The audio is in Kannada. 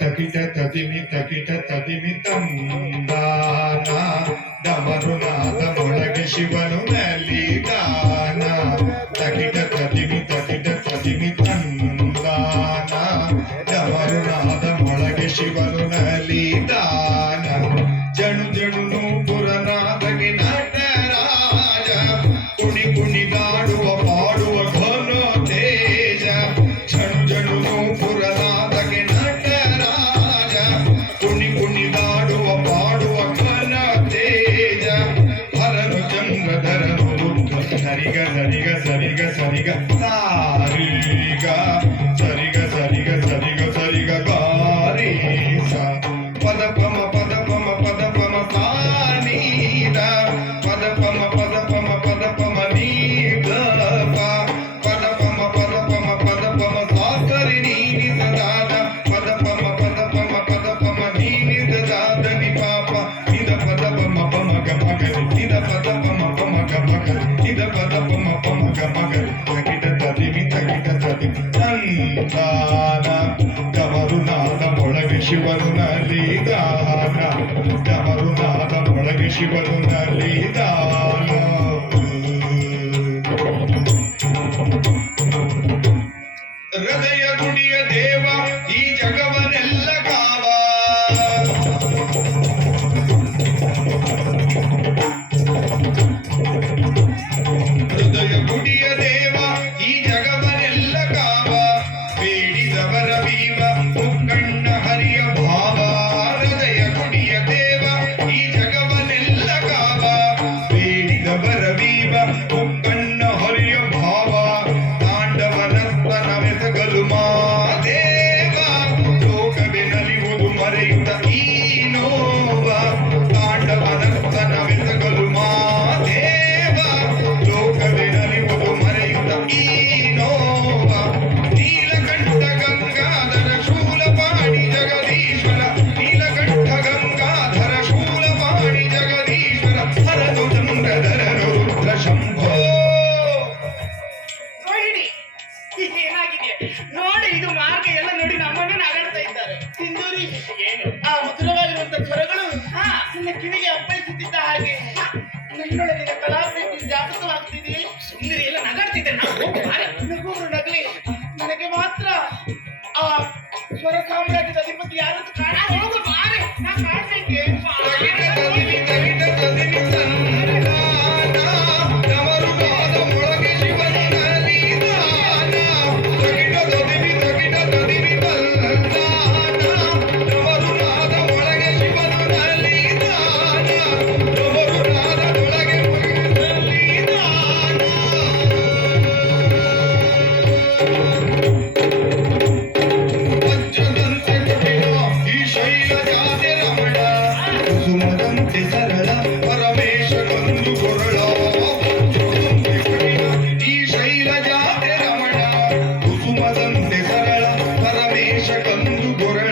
ತಕಿಟ ತದಿಮಿ ತಂದಾನ ಡಮರುನಾದ ಮೊಳಗೆ ಶಿವನು ನಲಿದಾನ ತಕಿಟ ತದಿಮಿ ತಂದಾನ ಡಮರುನಾದ ಮೊಳಗೆ ಶಿವನು ನಲಿದಾನ ಜಣು ಜಣು ನೂಪುರನಾದಗೆ ನಟರಾಜ ಕುಣಿ ಕುಣಿದಾಡುವ ಪಾಡುವ ಘನ ತೇಜ ಜಣು ಜಣು ನೂಪುರನಾದಗೆ ನಟರಾಜ ಕುಣಿ ಕುಣಿದಾಡುವ ಪಾಡುವ ಘನ ತೇಜ ಹರನು ಚಂದ್ರಧರನು ದುರ್ಗ ಸರಿಗ ಸರಿಗ ಸರಿಗ ಸರಿಗ ಸಾರಿಗ ಸರಿಗ ಸರಿಗ ಸರಿಗ ಸರಿಗ ಗಾರೀಸ ಪದ ಪಮ ಪದ ಪಮ ಪದ ಪಮ ಪಾನೀದ ಪದ ಪಮ ಪದ ಪಮ ಪದ ಪಮ ನೀದ ಪದ ಪಮ ಪದ ಪಮ ಪದ ಪಮ ಸಾಕರಿ ನೀನಿದ ದಾದ ಪದ ಪಮ ಪದ ಪಮ ಪದ ಪಮ ನೀನಿದ ದಾದ ನಿ ಪಾಪ ನಿದ ಪದ ಪಮ ಪಮ ಗ ಮಗರಿ ನಿದ ಪದ ಪಮ ಪಮ ಗ ಮಗರಿ ನಿದ ಪದ ಪಮ ಪಮ ಗ ಮಗರಿ ತಗಿಟ ತದಿಮಿ ತಂದಾನ ಡಮರುನಾದ ಮೊಳಗೆ ಶಿವನು ನಲಿದಾನ ಡಮರುನಾದ ಮೊಳಗೆ ಶಿವನು ನಲಿದಾನ ಹೃದಯ ಗುಡಿಯ ದೇವ ಈ ಜಗವನೆಲ್ಲ ಕಾವ ಹೃದಯ ಗುಡಿಯ ದೇವ ಈ ಜಗವನೆಲ್ಲ ಕಾವ ಬೇಡಿದವರ ವೀವ ಮುಕ್ಕಣ್ಣ ಹರಿಯ ಭಾವ ಹೃದಯ ಗುಡಿಯ ದೇವ ಈ ಜಗವನೆಲ್ಲ ಕಾವ ಬೇಡಿದವರ ವೀವ ಮುಕ್ಕಣ್ಣ ಹರಿಯ ಭಾವ ತಾಂಡವನರ್ತನವೆಸಗಲು ಮಾದೇವ ಲೋಕವೇ ನಲಿಯುವುದು ಮರೆಯುತ್ತ ಈ ನೋವ ತಾಂಡವನರ್ತನವೆಸಗಲು ಮಾದೇವ ಲೋಕವೇ ನಲಿಯುವುದು ಮರೆಯುತ್ತ ಈ ನೋವ ನೀಲಕಂಠ ಗಂಗಾಧರ ಶೂಲಪಾಣಿ ಜಗದೀಶ್ವರ ನೀಲಕಂಠ ಗಂಗಾಧರ ಶೂಲಪಾಣಿ ಜಗದೀಶ್ವರ ಹರದು ಚಂದ್ರಧರನು ರುದ್ರ ಶಂಭೋ ರೋಹಿಣಿ ಈಗ ಏನಾಗಿದೆ ನೋಡಿ, ಇದು ಮಾರ್ಗ ಎಲ್ಲ ನೋಡಿ ನಮ್ಮನ್ನೇ ನಗಾಡ್ತಾ ಇದ್ದಾರೆ. ಸಿಂಧೂರಿ ಏನು ಆ ಮಧುರವಾಗಿರುವಂತ ಸ್ವರಗಳು ನನ್ನ ಕಿವಿಗೆ ಅಪ್ಪಳಿಸುತ್ತಿದ್ದ ಹಾಗೆ ನನ್ನೊಳಗಿನ ಕಲಾಪ್ರೀತಿ ಜಾಗೃತವಾಗ್ತಿದೆ. ಸುಂದರಿ ಎಲ್ಲ ನಗಾಡ್ತಿದ್ದೆ. ನಗುವರು ನಗಲಿ, ನನಗೆ ಮಾತ್ರ ಆ ಸ್ವರ ಸಾಮ್ರಾಜ್ಯದ ಅಧಿಪತಿ ಯಾರಂತ ಕಾಣ ಹೋಗು ಬಾರೆ, ನಾ ಕಾಣ್ಬೇಕೆ ಡಮರುನಾದ ಮೊಳಗೆ ಶಿವನು ನಲಿದಾನ ತಗಿಟ ತದಿಮಿ ತಂದಾನ ಡಮರುನಾದ ಮೊಳಗೆ ಶಿವನು ನಲಿದಾನ ಡಮರುನಾದ ಮೊಳಗೆ ನಲಿದಾನ ವಜ್ರದಂತೆ ಕಠಿಣ ಈ ಶೈಲಜಾತೆ ರಮಣ ಕುಸುಮದಂತೆ ಸರಳ ಪರಮೇಶ ಕಂದು ಕೊರಳ ವಜ್ರದಂತೆ ಕಠಿಣ ಈ ಶೈಲಜಾತೆ ರಮಣ ಕುಸುಮದಂತೆ ಸರಳ ಪರಮೇಶ ಕಂದು ಕೊರಳ